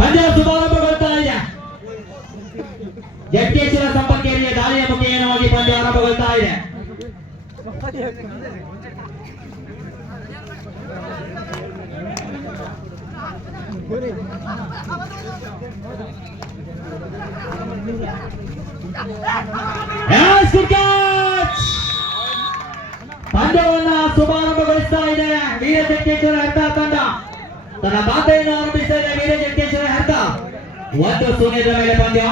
ಪಂದ್ಯ ಶುಭಾರಂಭಗೊಳ್ತಾ ಇದೆ. ಜಕ್ಕೇಶ್ವರ ಸಂಪರ್ಕೇರಿಯ ದಾಳಿಯ ಮುಖೇನವಾಗಿ ಪಂದ್ಯ ಆರಂಭಗೊಳ್ತಾ ಇದೆ. ಪಂದ್ಯವನ್ನ ಶುಭಾರಂಭಗೊಳಿಸ್ತಾ ಇದೆ ವೀರ ಜಕ್ಕೇಶ್ವರ ಹೆರ್ತ ತಂಡ. ತನ್ನ ಬಾತೆಯನ್ನು ಆರಂಭಿಸ್ತಾ ಇದೆ ವೀರ ಜಕ್ಕೇಶ್ವರ ಹೆರ್ತ. 1-0 ಮೇಲೆ ಪಂದ್ಯ.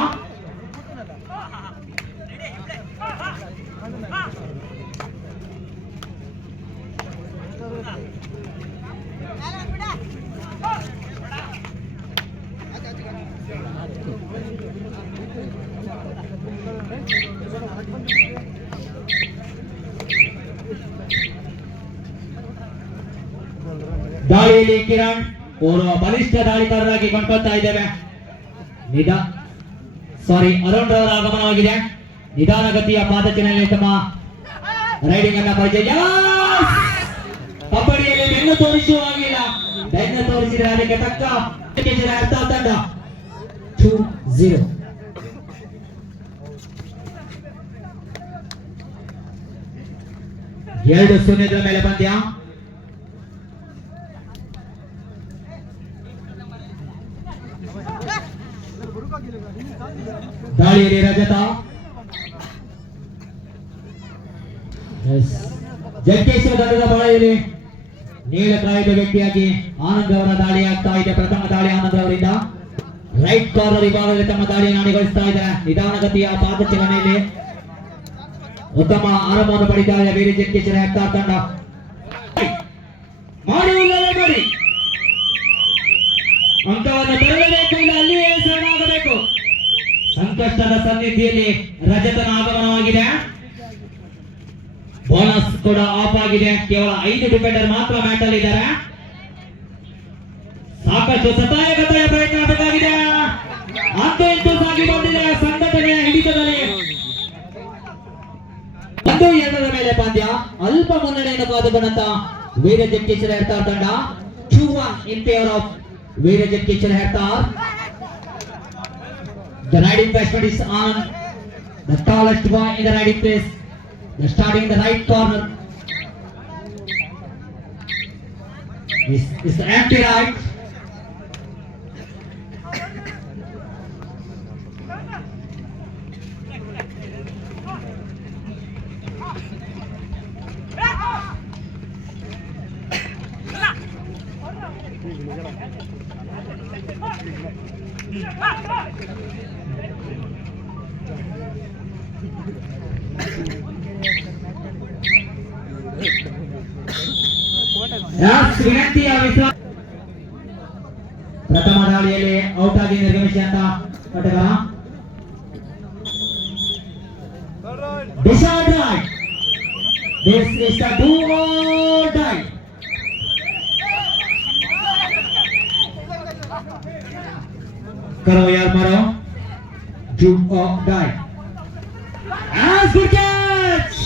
ದಾಳಿಯಲ್ಲಿ ಕಿರಣ್ ಓರ್ವ ಬಲಿಷ್ಠ ದಾಳಿಕಾರರಾಗಿ ಕೊಂಡ್ಕೊಳ್ತಾ ಇದ್ದೇವೆ. ಅರುಣ್ ರವರ ಆಗಮನವಾಗಿದೆ. ನಿಧಾನಗತಿಯ ಪಾದಚಿನಲ್ಲಿ ತಮ್ಮ ರೈಡಿಂಗ್ ಅನ್ನ ಪರಿಚಯ. ಕಬಡ್ಡಿಯಲ್ಲಿ ಬೆನ್ನು ತೋರಿಸುವಾಗಿಲ್ಲ, ಬೆನ್ನು ತೋರಿಸಿದರೆ ಅದಕ್ಕೆ ತಕ್ಕ ಅರ್ಥ ತಂಡ 2-0. ಎರಡು 0 ಮೇಲೆ ಪಂದ್ಯ. ದಾಳಿಯಲ್ಲಿ ರಜತ. ಜಕ್ಕೇಶ್ವರ ತಂಡದ ಬಾಳೆಯಲ್ಲಿ ನೀಳ ಕಾಯ್ದ ವ್ಯಕ್ತಿಯಾಗಿ ಆನಂದ್ ಅವರ ದಾಳಿ ಆಗ್ತಾ ಇದೆ. ಪ್ರಥಮ ದಾಳಿ ಆನಂದ್ ಅವರಿಂದ. ರೈಟ್ ಕಾರ್ನರ್ ವಿಭಾಗದಲ್ಲಿ ತಮ್ಮ ದಾಳಿಯನ್ನು ಅಣಿಗೊಳಿಸ್ತಾ ಇದ್ದಾರೆ. ನಿಧಾನಗತಿಯ ಪಾದಚಲನೆಯಲ್ಲಿ ಉತ್ತಮ ಆರಂಭವನ್ನು ಪಡಿತಾ ಇದೆ ವೀರ ಜಕ್ಕೇಶ್ವರ ಹೆರ್ತ ತಂಡ. ಮಾಡಿ ಅಂಕವನ್ನು ತರಲೇಬೇಕು, ಇಲ್ಲ ಅಲ್ಲಿಯೇ ಶರಣಾಗಬೇಕು. ಸಂಕಷ್ಟದ ಸನ್ನಿಧಿಯಲ್ಲಿ ರಜತನ ಆಗಮನವಾಗಿದೆ. ಬೋನಸ್ ಕೂಡ ಆಫ್ ಆಗಿದೆ. ಕೇವಲ 5 ಡಿಫೆಂಡರ್ ಮಾತ್ರ ಮ್ಯಾಚ್ ಅಲ್ಲಿ ಇದ್ದಾರೆ. ಸಾಕಷ್ಟು ಸತಾಯಗತಾಯ ಪ್ರಯತ್ನ ಬೇಕಾಗಿದೆ. ಅಂತೂ ಸಾಗಿ ಬಂದಿದೆ ಸಂಘಟನೆಯ ಹಿಡಿತದಲ್ಲಿ. 1-2 ಮೇಲೆ ಪಂದ್ಯ. ಅಲ್ಪ ಮುನ್ನಡೆಯನ್ನು ಕಾದುಕೊಂಡಂತ ವೀರ ಜಕ್ಕೇಶ್ವರ ಹೆರ್ತ ತಂಡ 2-1 in favor of Veer ಜಕ್ಕೇಶ್ವರ ಹೆರ್ತ. The riding batsman is on the tallest boy in the riding place. They're starting in the right corner. This is the empty right. ವಿನಂತಿಯ ವಿಶ್ವಾಸ. ಪ್ರಥಮ ದಾಳಿಯಲ್ಲಿ ಔಟ್ ಆಗಿ ನಿರ್ಗಮಿಸಿದಂತ ಆಟಗಾರ. Decide right. This is the do or die. करो यार मारो. Do और die. As good catch.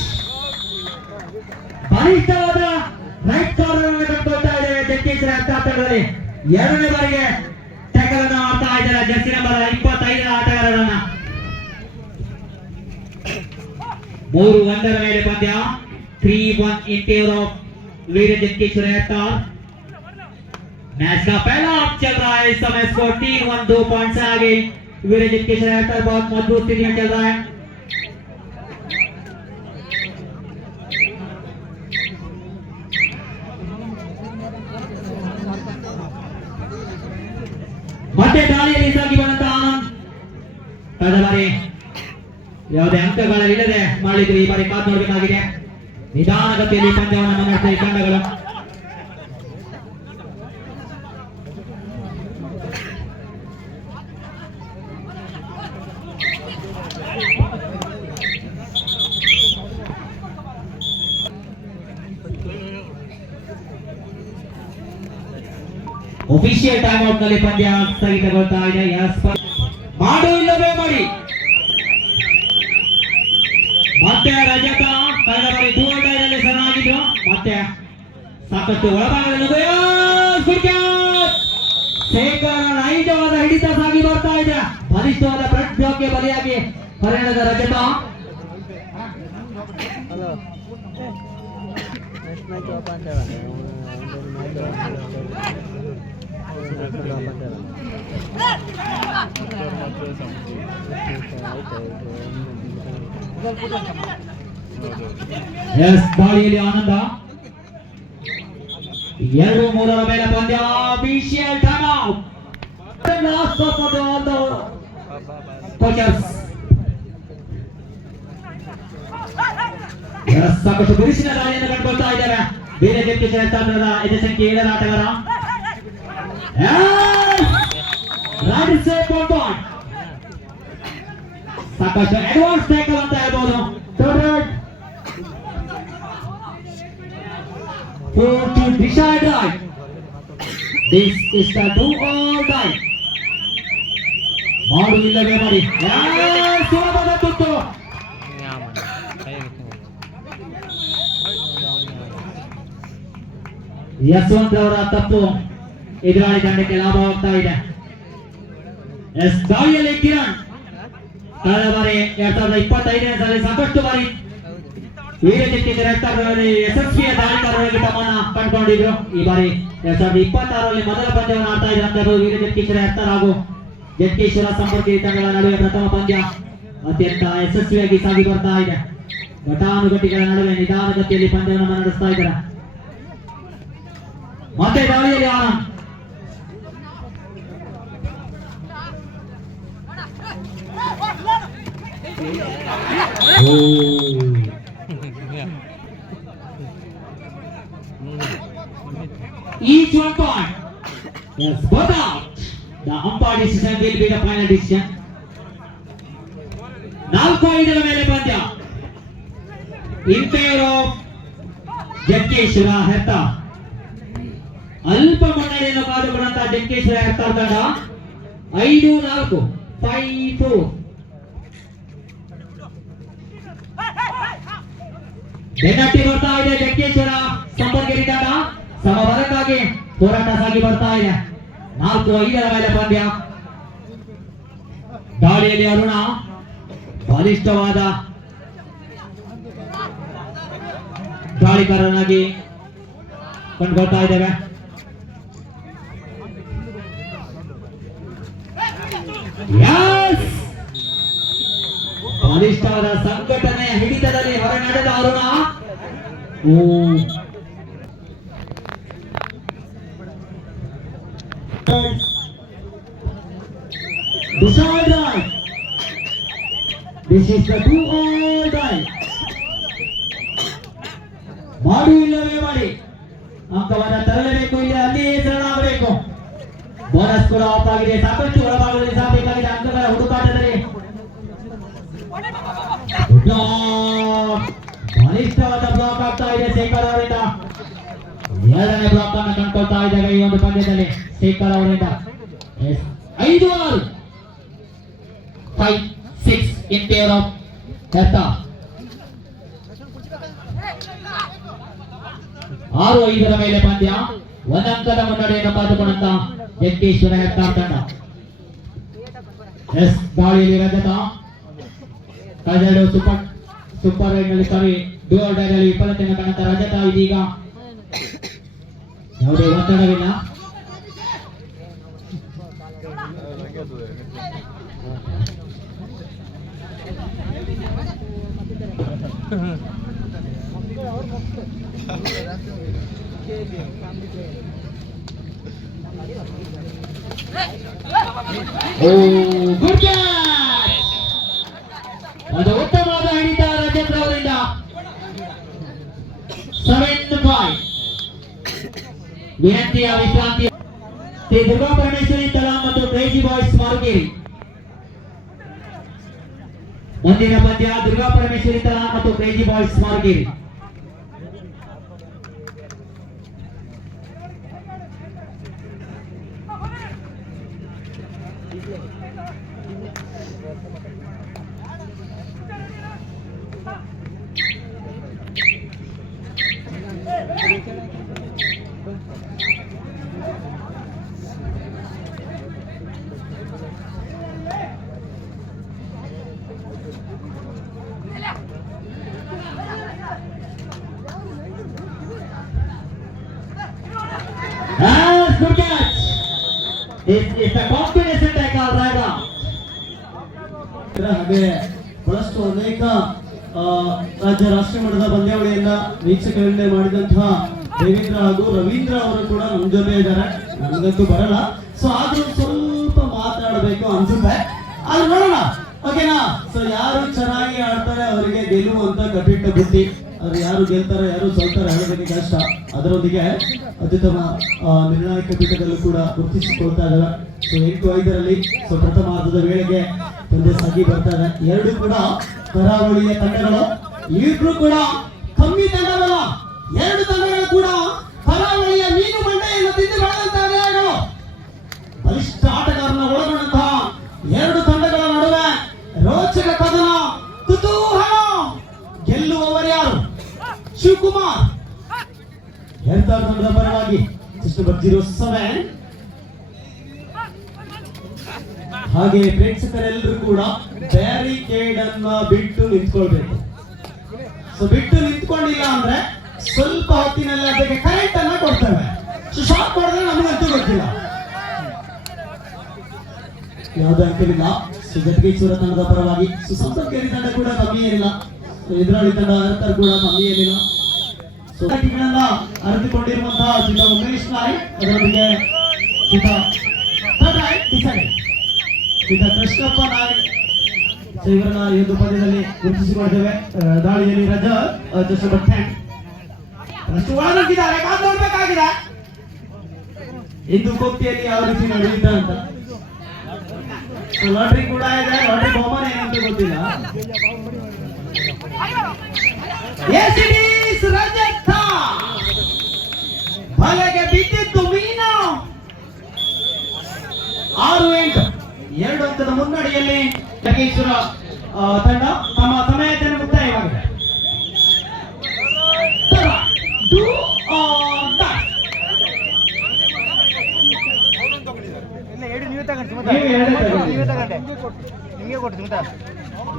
ಬಲಿಷ್ಠವಾದ ರೈಟ್ ಕಾರ್ನರ್ ಅನ್ನು ಕಟ್ಕೊಳ್ತಾ ಇದೆ ಜಕ್ಕೇಶ್ವರ ಹೆರ್ತ ತಂಡದಲ್ಲಿ. ಎರಡನೇ ಬಾರಿಗೆ ಟ್ಯಾಕಲ್ ಅನ್ನು ಮಾಡ್ತಾ ಇದ್ದಾರೆ ಜರ್ಸಿ ನಂಬರ್ 25ರ ಆಟಗಾರರನ್ನ. 3-1 ಮೇಲೆ ಪಂದ್ಯ. 3-1 in favor of Veer Jakkeshwar हेर्ता. मैच का पहला हाफ चल रहा है. इस समय स्कोर 3-1 2 पॉइंट से आगे वीर जक्केश्वर हेर्ता बहुत मजबूत स्थिति में चल रहा है. ಮತ್ತೆ ದಾಳಿಯಲ್ಲಿ ಸಾಗಿ ಬಂದಂತ ಆನಂದ್ ಕಳೆದ ಬಾರಿ ಯಾವುದೇ ಅಂಕಗಳಿಲ್ಲದೆ ಮಾಡಿದ್ರು. ಈ ಬಾರಿ ಕಾದು ನೋಡಬೇಕಾಗಿದೆ. ನಿಧಾನಗತಿಯಲ್ಲಿ ಪಂದ್ಯವನ್ನು ಮುನ್ನಡೆಸಿದ ಈ ತಂಡಗಳು. ऑफिशियल टाइम आउट ನಲ್ಲಿ ಪಂದ್ಯ ಸ್ಥಗಿತಗೊಳ್ತಾ ಇದೆ. ಮಾಡು ಇಲ್ಲವೇ ಮಾಡಿ. ಮತ್ತೆ ರಜತ ಕಳೆದ ಬಾರಿ 2 ಓವರ್ನಲ್ಲಿ ಸಣ್ಣಾಗಿದ್ರು. ಮತ್ತೆ ಸಾಕಷ್ಟು ಒಳಭಾಗದಲ್ಲಿ ಶೇಖರ ನೈಜವಾದ ಹಿಡಿತ ಸಾಗಿ ಬರ್ತಾ ಇದೆ. ಬಲಿಷ್ಠವಾದ ಫ್ರಂಟ್ ಬ್ಲಾಕ್ಗೆ ಬಲಿಯಾಗಿ ಪರಿಣದ ರಜತ. ದಾಳಿಯಲ್ಲಿ ಆನಂದ 2-3 ಮೇಲೆ ಪಂದ್ಯ. Official time out. Last for all the coachers. ಸಾಕಷ್ಟು ಬಿರುಸಿನ ದಾಳಿಯನ್ನು ಕಂಡುಕೊಳ್ತಾ ಇದ್ದಾರೆ. ಬೇರೆ ವ್ಯಕ್ತಿ ತಂಡದ ಎದೆ ಸಂಖ್ಯೆ 7ರ ಆಟಗಾರ ಸಾಕಷ್ಟು ಅಡ್ವಾನ್ಸ್ ಟ್ಯಾಕಲ್ ಅಂತ ಹೇಳ್ಬೋದು. to decide right. This is the do or die. ಮಾಡು ಇಲ್ಲವೇ ಮಾಡಿ. ಸುಲಭದ ತುತ್ತು. ಯಶವಂತ್ ಅವರ ತಪ್ಪು ಎದುರಾಳಿ ತಂಡಕ್ಕೆ ಲಾಭವಾಗ್ತಾ ಇದೆ. ದಾಳಿಯಲ್ಲಿ ಕಿರಣ್ ಕಳೆದ ಬಾರಿ 2025ನೇ ಸಾಲಿ ಸಾಕಷ್ಟು ಬಾರಿ ಯಶಸ್ವಿಯ ದಾಳಿಗಾರರಾಗಿ ತಮ್ಮನ್ನ ಕಂಡುಕೊಂಡಿದ್ರು. ಈ ಬಾರಿ 2026ರಲ್ಲಿ ಮೊದಲ ಪಂದ್ಯವನ್ನು ಆಡ್ತಾ ಇದ್ದಾರೆ. ವೀರಜಕ್ಕೇಶ್ವರ ಎತ್ತರ ಹಾಗೂ ಜಕ್ಕೇಶ್ವರ ಸಂಪರ್ಕ ತಂಡಗಳ ನಡುವೆ ಪ್ರಥಮ ಪಂದ್ಯ ಅತ್ಯಂತ ಯಶಸ್ವಿಯಾಗಿ ಸಾಗಿ ಬರ್ತಾ ಇದೆ. ಘಟಾನುಘಟಿಗಳ ನಡುವೆ ನಿಧಾನಗತಿಯಲ್ಲಿ ಪಂದ್ಯವನ್ನು ನಡೆಸ್ತಾ ಇದ್ದಾರೆ. ಮತ್ತೆ ದಾಳಿಯಲ್ಲಿ Anand each 1 point. Yes, but out. The umpire decision will be the final decision. 4-5 ಮೇಲೆ ಪಂದ್ಯ in favor of ಜಕ್ಕೇಶ್ವರ ಹೆತ್ತ. ಅಲ್ಪ ಮುನ್ನಡೆಯನ್ನು ಕಾದುಕೊಂಡಂತಹ ಜಕ್ಕೇಶ್ವರ ಹೆತ್ತ ತಂಡ 5-4 5-4. ಬೆನ್ನಟ್ಟಿ ಬರ್ತಾ ಇದೆ ಜಕ್ಕೇಶ್ವರ ಸಂಪರ್ಕ ತಂಡ. ಸಮಬಲಕ್ಕಾಗಿ ಹೋರಾಟ ಸಾಗಿ ಬರ್ತಾ ಇದೆ. 4-5 ಮೇಲೆ ಪಂದ್ಯ. ದಾಳಿಯಲ್ಲಿ ಅರುಣ ಬಲಿಷ್ಠವಾದ ದಾಳಿಗಾರನಾಗಿ ಕಂಡುಕೊಳ್ತಾ ಇದ್ದೇವೆ. ಬಲಿಷ್ಠವಾದ ಸಂಘಟನೆಯ ಹಿಡಿತದಲ್ಲಿ ಹೊರ ನಡೆದ Aruna decide right. This is the do or die. ಮಾಡು ಇಲ್ಲವೇ ಮಾಡಿ. ಅಂಕವನ್ನು ತರಲೇಬೇಕು. ಇಲ್ಲಿ ಅಲ್ಲಿ ಶರಣಾಗಬೇಕು. ಬೋನಸ್ ಕೂಡ ಆಫ್ ಆಗಿದೆ. ಸಾಕಷ್ಟು ಒಳಭಾಗದಲ್ಲಿ ಸಾಗಬೇಕಾಗಿದೆ. ಅಂಕಗಳ ಹುಡುಕಾಟದಲ್ಲಿ ಬಲಿಷ್ಠವಾದ ಬ್ಲಾಕ್ ಆಗ್ತಾ ಇದೆ ಶೇಖರ್ ಅವರಿಂದ. 2ನೇ ಬ್ಲಾಕ್ ಅನ್ನು ಕಂಡುಕೊಳ್ತಾ ಇದ್ದೇವೆ ಈ ಒಂದು ಪಂದ್ಯದಲ್ಲಿ ಶೇಖರ್ ಅವರಿಂದ. 5-6 5-6 in favor of Hertha. 6-5 ಮೇಲೆ ಪಂದ್ಯ. 1 ಅಂಕದ ಮುನ್ನಡೆಯನ್ನು ಕಾದುಕೊಂಡಂತ ಜಕ್ಕೇಶ್ವರ ಹೆರ್ತಾ ತಂಡ. ದಾಳಿಯಲ್ಲಿ ರಜತ ಕಳೆದ ಸೂಪರ್ ರೈಡ್ ನಲ್ಲಿ ಡೂರ್ ಡೈ ನಲ್ಲಿ ವಿಫಲತೆಯನ್ನು ಕಂಡಂತ ರಜತ ಇದೀಗ ಯಾವುದೇ ಒತ್ತಡವಿಲ್ಲ. Good catch. ಒಂದು ಉತ್ತಮವಾದ ಹಿಡಿತ ರಜೇಂದ್ರ ಅವರಿಂದ. 7-5 ವಿನಂತಿಯ ವಿಶ್ರಾಂತಿ. ಶ್ರೀ ದುರ್ಗಾ ಪರಮೇಶ್ವರಿ ತಲಾ ಮತ್ತು ಕ್ರೇಜಿ ಬಾಯ್ಸ್ ಮಾರುಕೇರಿ. ಮುಂದಿನ ಪಂದ್ಯ ದುರ್ಗಾ ಪರಮೇಶ್ವರಿ ತಲಾ ಮತ್ತು ಕ್ರೇಜಿ ಬಾಯ್ಸ್ ಮಾರುಕೇರಿ. good catch. It's a combination tackle right now. ಹಾಗೆ ಬಹಳಷ್ಟು ಅನೇಕ ರಾಜ್ಯ ರಾಷ್ಟ್ರ ಮಟ್ಟದ ಪಂದ್ಯಾವಳಿಯನ್ನ ವೀಕ್ಷಕರನ್ನೇ ಮಾಡಿದಂತಹ ದೇವೇಂದ್ರ ಹಾಗೂ ರವೀಂದ್ರ ಅವರು ಕೂಡ ನಮ್ಮ ಜೊತೆ ಇದ್ದಾರೆ. ನನಗಂತೂ ಬರಲ್ಲ, ಸೊ ಆದ್ರೂ ಸ್ವಲ್ಪ ಮಾತಾಡಬೇಕು ಅನ್ಸುತ್ತೆ. ಅಲ್ಲಿ ನೋಡೋಣ, ಓಕೆನಾ? ಸೊ ಯಾರು ಚೆನ್ನಾಗಿ ಆಡ್ತಾರೆ ಅವರಿಗೆ ಗೆಲುವು ಅಂತ ಕಟ್ಟಿಟ್ಟ ಬುದ್ಧಿ. ಅವ್ರು ಯಾರು ಗೆಲ್ತಾರೆ ಯಾರು ಸೋಲ್ತಾರೆ ಹೇಳೋದಕ್ಕೆ ಕಷ್ಟ. ಅದರೊಂದಿಗೆ ಅತ್ಯುತ್ತಮ ನಿರ್ಣಾಯಕ ಪೀಠದಲ್ಲೂ ಕೂಡ ಗುರುತಿಸಿಕೊಳ್ತಾ ಇದ್ದಾರೆ. ಸೊ 8-5ರಲ್ಲಿ ಸೊ ಪ್ರಥಮಾರ್ಧದ ವೇಳೆಗೆ ಪಂದ್ಯ ಸಾಗಿ ಬರ್ತಾ ಇದೆ. ಎರಡು ಕೂಡ ಕರಾವಳಿಯ ತಂಡಗಳು, ಇಬ್ರು ಕೂಡ ಕಮ್ಮಿ ತಂಡವಲ್ಲ. ಎರಡು ತಂಡಗಳು ಕೂಡ ಕರಾವಳಿಯ ಮೀನು ಮಂಡೆಯನ್ನು ತಿಂದು ಬೆಳೆದಂತಹ ದೇಹಗಳು. ಬಲಿಷ್ಠ ಆಟಗಾರನ ಒಳಗೊಂಡಂತಹ ಎರಡು ತಂಡಗಳ ನಡುವೆ ರೋಚಕ ಕದನ, ಕುತೂಹಲ. ಗೆಲ್ಲುವವರು ಯಾರು? ಶಿವಕುಮಾರ್ ಹೆರ್ತಾರ್ ತಂಡದ ಪರವಾಗಿ ನಂಬರ್ 07. ಹಾಗೆ ಪ್ರೇಕ್ಷಕರೆಲ್ಲರೂ ಕೂಡ ಬ್ಯಾರಿಕೇಡ್ ಅನ್ನ ಬಿಟ್ಟು ನಿಂತ್ಕೊಳ್ಬೇಕು. ಸೊ ಬಿಟ್ಟು ನಿಂತ್ಕೊಂಡಿಲ್ಲ ಅಂದ್ರೆ ಸ್ವಲ್ಪ ಹೊತ್ತಿನಲ್ಲಿ ಅದಕ್ಕೆ ಕರೆಂಟ್ ಅನ್ನ ಕೊಡ್ತೇವೆ. ಶಾಕ್ ಮಾಡಿದ್ರೆ ನಮಗಂತೂ ಗೊತ್ತಿಲ್ಲ, ಯಾವುದೇ ಅಂಕವಿಲ್ಲ. ಸೊ ಜಟಗೇಶ್ವರ ತಂಡದ ಪರವಾಗಿ ಸುಸಂಪರ್ಕೇರಿ ತಂಡ ಕೂಡ ಕಮ್ಮಿ ಏನಿಲ್ಲ, ಎದುರಾಳಿ ತಂಡ ಹೆರ್ತಾರ್ ಕೂಡ ಕಮ್ಮಿ ಏನಿಲ್ಲ. ಸೊ ಗಳನ್ನ ಅರಿತುಕೊಂಡಿರುವಂತಹ ಚಿತ್ತ ಉಮೇಶ್ ನಾಯಕ್, ಅದರೊಂದಿಗೆ ಚಿತ್ತ ಕೃಷ್ಣಪ್ಪ ನಾಯಕ್. ಇವರನ್ನ ಈ ಒಂದು ಪಂದ್ಯದಲ್ಲಿ ಗುರುತಿಸಿಕೊಂಡಿದ್ದೇವೆ. ದಾಳಿಯಲ್ಲಿ ರಜತ್ ಜಸ್ಟ್ ನಂಬರ್ 10 ಒಳಗಿದ್ದಾರೆ. ಕಾದು ನೋಡ್ಬೇಕಾಗಿದೆ ಇಂದು ಕೋಪ್ತಿಯಲ್ಲಿ ಯಾವ ರೀತಿ ನಡೆಯುತ್ತೆ ಅಂತ. ಲಾಟ್ರಿ ಕೂಡ ಇದೆ, ಲಾಟ್ರಿ ಬಹುಮಾನ ಏನಂತ ಗೊತ್ತಿಲ್ಲ. ರಜತ್ ಬಲೆಗೆ ಬಿದ್ದಿದ್ದು ಮೀನು. 6-8 2 ಅಂಕದ ಮುನ್ನಡೆಯಲ್ಲಿ ಜಟಗೇಶ್ವರ ತಂಡ ತಮ್ಮ ಸಮಯದಲ್ಲಿ ಮುಕ್ತಾಯವಾಗಿದೆ.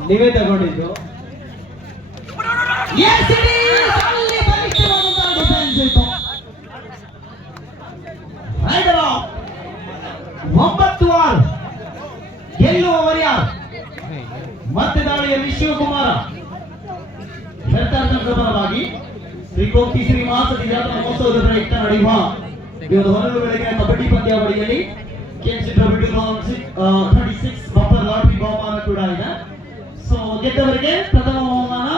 ನೀವೇ ತಗೊಂಡಿದ್ದು. ಗೆಲ್ಲುವವರು ಯಾರು? ಮತ್ತೆ ದಾಳಿಯಲ್ಲಿ ಶಿವಕುಮಾರ ಪರವಾಗಿ ಶ್ರೀಕೋಟಿ ಶ್ರೀನಿವಾಸದಿ ಜಾತ್ರಾ ಮಹೋತ್ಸವದ ಪ್ರಯುಕ್ತ ನಡೆಯುವ ಇವತ್ತು ಹೊರಡು ಬೆಳಗ್ಗೆ ಕಬಡ್ಡಿ ಪಂದ್ಯಾವಳಿಯಲ್ಲಿ KMC Trophy 2036 ಬಫರ್ ಲಾಟರಿ ಬಹುಮಾನ ಕೂಡ ಇದೆ. ಸೊ ಗೆದ್ದವರಿಗೆ ಪ್ರಥಮ ಬಹುಮಾನ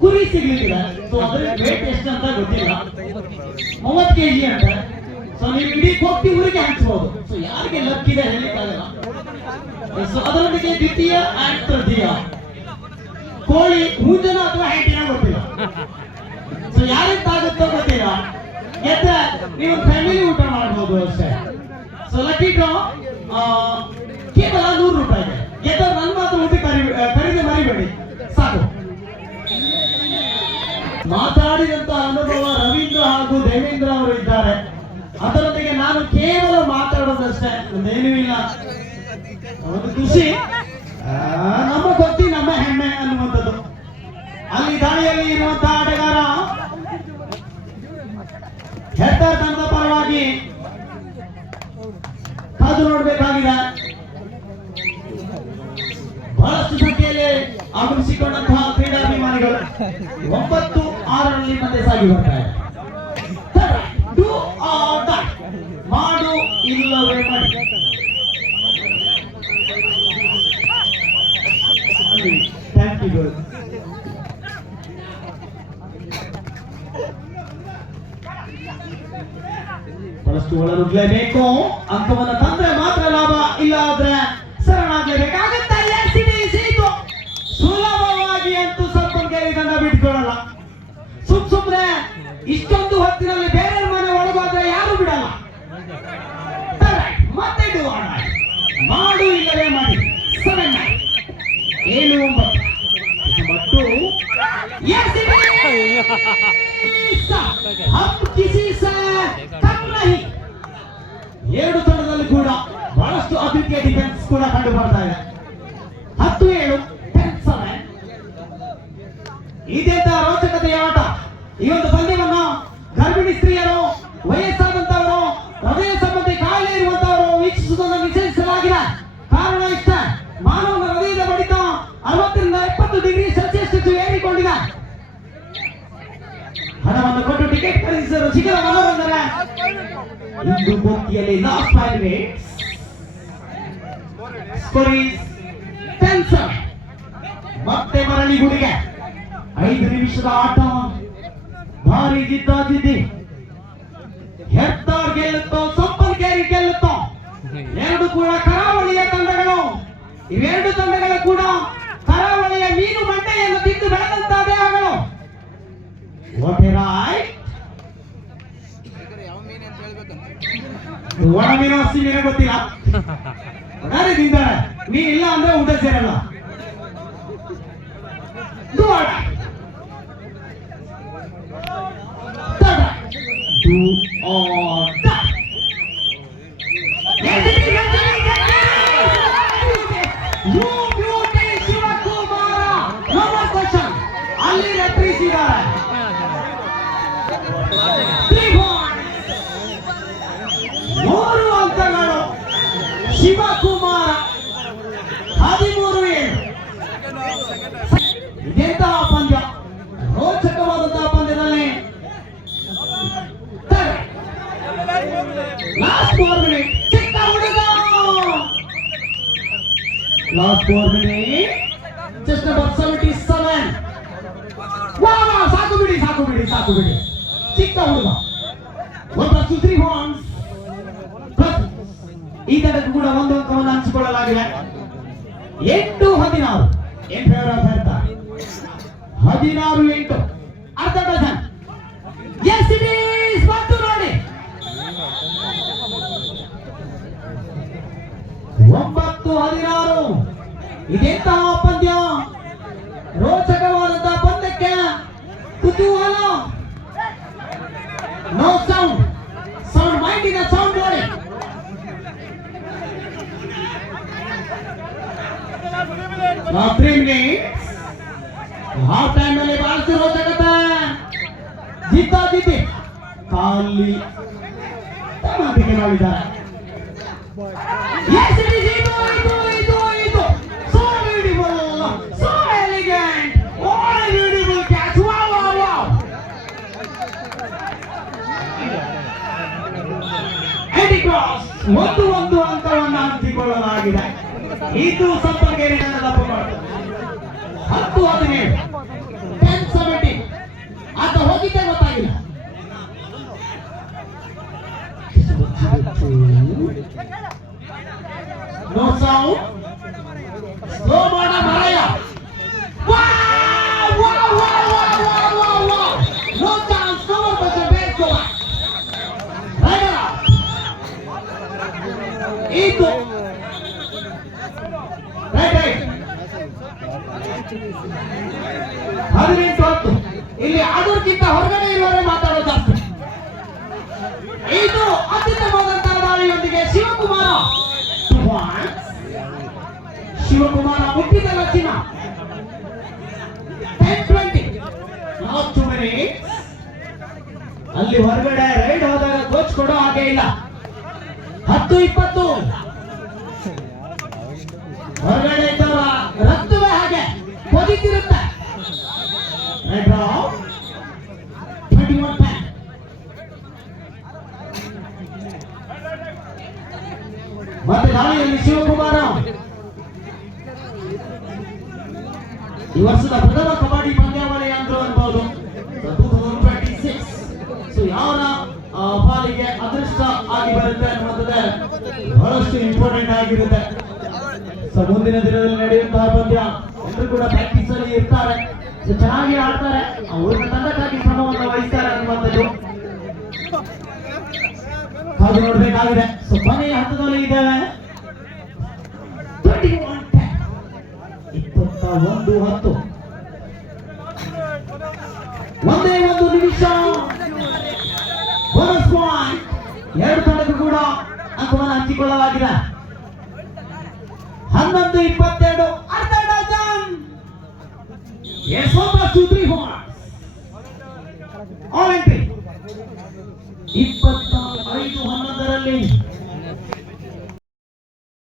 ಕುರಿ ಸಿಗಲಿದೆ. ಸೊ ಅದರ ವೇಟ್ ಎಷ್ಟು ಅಂತ ಗೊತ್ತಿಲ್ಲ, 30 kg ಅಂತ. ಸೊ ನೀವು ಇಡೀ ಕೋಟಿ ಊರಿಗೆ ಹಂಚಬಹುದು. ಸೊ ಯಾರಿಗೆ ಲಕ್ ಇದೆ ಹೇಳಲಿಕ್ಕಾಗಲ್ಲ. ಸೊ ಅದರೊಂದಿಗೆ ದ್ವಿತೀಯ ಅಂಡ್ ತೃತೀಯ ಕೋಳಿ ಹುಂಜನ ಅಥವಾ ಹೆಂಡಿನ ಗೊತ್ತಿಲ್ಲ. ಸೊ ಯಾರಿಗಾಗುತ್ತೋ ಗೊತ್ತಿಲ್ಲ. ಗೆದ್ದ ನೀವು ಫ್ಯಾಮಿಲಿ ಊಟ ಮಾಡಬಹುದು ಅಷ್ಟೇ. ಸೊ ಲಕ್ಕಿ ಡ್ರಾ ಕೇವಲ 100 ರೂಪಾಯಿಗೆ. ಗೆದ್ದ ನನ್ನ ಮಾತ್ರ ಊಟ ಖರೀದಿ ಮರಿಬೇಡಿ ಸಾಕು. ಮಾತಾಡಿದಂತಹ ಅನುಭವ ರವೀಂದ್ರ ಹಾಗೂ ದೇವೇಂದ್ರ ಅವರು ಇದ್ದಾರೆ. ಅದರೊಂದಿಗೆ ನಾನು ಕೇವಲ ಮಾತಾಡೋದಷ್ಟೇ, ಒಂದೇನೂ ಇಲ್ಲ. ಒಂದು ಖುಷಿ, ನಮ್ಮ ಗೊತ್ತಿ ನಮ್ಮ ಹೆಮ್ಮೆ ಅನ್ನುವಂಥದ್ದು. ಅಲ್ಲಿ ದಾಳಿಯಲ್ಲಿ ಇರುವಂತಹ ಆಟಗಾರ ಹೆರ್ತಾರ್ ತಂಡದ ಪರವಾಗಿ ಕಾದು ನೋಡಬೇಕಾಗಿದೆ. ಬಹಳಷ್ಟು ಸಂಖ್ಯೆಯಲ್ಲಿ ಆಗಮಿಸಿಕೊಂಡಂತಹ ಕ್ರೀಡಾಭಿಮಾನಿಗಳು 9-6ರಲ್ಲಿ ಮತ್ತೆ ಸಾಗಿ ಬರ್ತಾರೆ. ಮಾಡು ಇಲ್ಲವೇ ಮಾಡಿ. Thank you. ಬಹಳಷ್ಟು ಒಳನುಗ್ಲೇಬೇಕು. ಅಂಕವನ್ನು ತಂದ್ರೆ ಮಾತ್ರ ಲಾಭ, ಇಲ್ಲ ಆದ್ರೆ ಶರಣಾಗ್ಲೇಬೇಕಾಗುತ್ತೆ. ಸುಲಭವಾಗಿ ಅಂತೂ ಸಂಪನ್ಕೇರಿ ತಂಡ ಬಿಟ್ಕೊಳ್ಳಲ್ಲ. ಸುಮ್ನೆ ಇಷ್ಟೊಂದು ಹೊತ್ತಿನಲ್ಲಿ ಬೇರೆ ಮನೆ ಒಳಗೋದ್ರೆ ಯಾರು ಬಿಡಲ್ಲ. ಮತ್ತೆ ಮಾಡು ಇಲ್ಲವೇ ಮಾಡಿ. 7-9 ಎರಡು ತಂಡದಲ್ಲಿ ಕೂಡ ಬಹಳಷ್ಟು ಅದ್ವಿತೀಯ ಡಿಫೆನ್ಸ್ ಕೂಡ ಕಂಡು ಬರ್ತಾ ಇದೆ. 10-7 10-7 ಇದೆಂತ ರೋಚಕತೆಯ ಆಟ. ಈ ಒಂದು ಪಂದ್ಯವನ್ನು ಗರ್ಭಿಣಿ ಸ್ತ್ರೀಯರು, ವಯಸ್ಸಾದಂತವರು, ಹೃದಯ ಸಂಬಂಧಿ ಕಾಯಿಲೆ ಇರುವಂತವರು ವೀಕ್ಷಿಸುವುದನ್ನು ನಿಷೇಧಿಸಲಾಗಿದೆ. ಕಾರಣ ಇಷ್ಟ, ಮಾನವನ ಹೃದಯದ ಬಡಿತ 60 ರಿಂದ 70 ಡಿಗ್ರಿ ಸೆಲ್ಸಿಯಸ್ ಏರಿಕೊಂಡಿದೆ. ಹಣವನ್ನು ಕೊಟ್ಟು ಟಿಕೆಟ್ ಖರೀದಿಸಲು ಸಿಗದ ಮನೋರಂಜನೆ ಇಂದು ಬೋಕಿಯಲ್ಲಿ ಲಾಸ್ಟ್ 5 ಮಿನಿಟ್ಸ್. Score is 10-7. ಮತ್ತೆ ಮರಳಿ ಗುಡಿಗೆ 5 ನಿಮಿಷದ ಆಟ. ಭಾರಿ ಜಿದ್ದಾಜಿದ್ದಿ. ಹೆರ್ತಾರ್ ಗೆಲ್ಲುತ್ತೋ, ಸಂಪನ್ಗೇರಿ ಗೆಲ್ಲುತ್ತೋ. ಎರಡು ಕೂಡ ಕರಾವಳಿಯ ತಂಡಗಳು. ಇವೆರಡು ತಂಡಗಳು ಕೂಡ ಕರಾವಳಿಯ ಮೀನು ಮಂಡೆಯನ್ನು ತಿಂದು ಬೆಳೆದಂತಹ ದೇಹಗಳು. What A right. ಒಣ ಮೀನು ಹಸಿ ಮೀನು ಗೊತ್ತಿಲ್ಲ, ಒಡಾರೆ ತಿಂತಾರೆ. ನೀನ್ ಇಲ್ಲ ಅಂದ್ರೆ ಊಟ ಸೇರಲ್ಲ. Do or die. You beauty Shivakumara. No more question. ಅಲ್ಲಿ referees ಇದ್ದಾರೆ. 3 points. 3 ಅಂಕಗಳು. ಶಿವಕುಮಾರ 13-7. ಇದೆಂತಹ ಪಂದ್ಯ, ರೋಚಕವಾದಂತಹ ಪಂದ್ಯದಲ್ಲಿ ಲಾಸ್ಟ್ 4 ಮಿನಿಟ್. ಚಿಕ್ಕ ಹುಡುಗ last 4 minute. Just number 77. Wow, ಸಾಕು ಬಿಡಿ. ಚಿಕ್ಕ ಹುಡುಗ 1+3 points. ಈ ತಂಡಕ್ಕೂ ಕೂಡ ಒಂದು ಅಂಕವನ್ನು ಹಂಚಿಕೊಳ್ಳಲಾಗಿದೆ. 8-16 in favor of Hertha. 16-8 ಅರ್ಧ ಡಜನ್. S it is. ಮತ್ತು ನೋಡಿ 9-16. ಇದೆಂತಹ ಪಂದ್ಯ, ರೋಚಕವಾದಂತಹ ಪಂದ್ಯಕ್ಕೆ ಕುತೂಹಲ. ನೋ ಸೌಂಡ್ ಮೈಂಡಿನ ಸೌಂಡ್ ನೋಡಿ. Now 3 minutes. ಹಾಫ್ ಟೈಮ್ ನಲ್ಲಿ ಬಹಳಷ್ಟು ರೋಚಕತೆ. ಜಿದ್ದಾಜಿದ್ದಿ ಖಾಲಿ ತಮಾಟಿಗೆ ನೋಡಿದ್ದಾರೆ. Yes, it is. ಇದು so beautiful, so elegant, what a beautiful catch. Wow. Eddie Cross 1 ಅಂಕವನ್ನು ಹಂಚಿಕೊಳ್ಳಲಾಗಿದೆ. ಇದು ಸಂಪರ್ಕೇರಿ ತಂಡದ ಪರವಾಗಿ 10-17. 10-17 ಆತ ಹೋಗಿದ್ದೇ ಗೊತ್ತಾಗಿಲ್ಲ. No sound. ಸ್ಲೋ ಮಾಡ ಮರಯ್ಯ. No chance. ನೋ ಬಸ್ ಬೇಕ್ ಗೋ. ಇದು ರೈಟ್ 18-10. ಇಲ್ಲಿ ಅದಕ್ಕಿಂತ ಹೊರಗಡೆ ಇರುವವರೇ ಮಾತಾಡೋ ಜಾಸ್ತಿ. ಇದು ಅತ್ಯುತ್ತಮವಾದಂತಹ ದಾಳಿಯೊಂದಿಗೆ ಶಿವಕುಮಾರ ಮುಟ್ಟಿದ ಲಕ್ಷಣ. 10-20. Last 2 minutes. ಅಲ್ಲಿ ಹೊರಗಡೆ ರೈಡ್ ಹೋದಾಗ ಕೋಚ್ ಕೊಡೋ ಹಾಗೆ ಇಲ್ಲ. 10-20. ಹೊರಗಡೆ ಇದ್ದವರ ರಕ್ತವೇ ಹಾಗೆ ಕೊದಿತಿರುತ್ತೆ. ರೈಟ್ ರಾವ್ 21-10. ಮತ್ತೆ ದಾಳಿಯಲ್ಲಿ ಶಿವಕುಮಾರ ಈ ವರ್ಷದ ಪ್ರಥಮ ಕಬಡ್ಡಿ ಪಂದ್ಯಾವಳಿ ಅಂತ ಅನ್ಬಹುದು 2026. ಸೊ ಯಾವನ ಪಾಲಿಗೆ ಅದೃಷ್ಟ ಆಗಿ ಬರುತ್ತೆ ಅನ್ನುವಂಥದ್ದೇ ಬಹಳಷ್ಟು ಇಂಪಾರ್ಟೆಂಟ್ ಆಗಿರುತ್ತೆ. ಸೊ ಮುಂದಿನ ದಿನದಲ್ಲಿ ನಡೆಯುವಂತಹ ಪಂದ್ಯ ಎಲ್ಲರೂ ಕೂಡ ಪ್ರಾಕ್ಟೀಸ್ ಅಲ್ಲಿ ಇರ್ತಾರೆ. ಸೊ ಚೆನ್ನಾಗಿ ಆಡ್ತಾರೆ, ಅವ್ರ ತಂಡಕ್ಕಾಗಿ ಶ್ರಮವನ್ನು ವಹಿಸ್ತಾರೆ ಅನ್ನುವಂಥದ್ದು ಕಾದು ನೋಡ್ಬೇಕಾಗಿದೆ. ಸೊ ಕೊನೆಯ ಹಂತದಲ್ಲಿ ಇದ್ದೇವೆ. 21-10. ಒಂದೇ ಒಂದು ನಿಮಿಷ. Bonus point. ಎರಡು ತಂಡಕ್ಕೂ ಕೂಡ ಅಂಕವನ್ನು ಹಂಚಿಕೊಳ್ಳಲಾಗಿದೆ. 11-22. ಅರ್ಧ dozen. Yes, 1+2-3 points. All entry. 20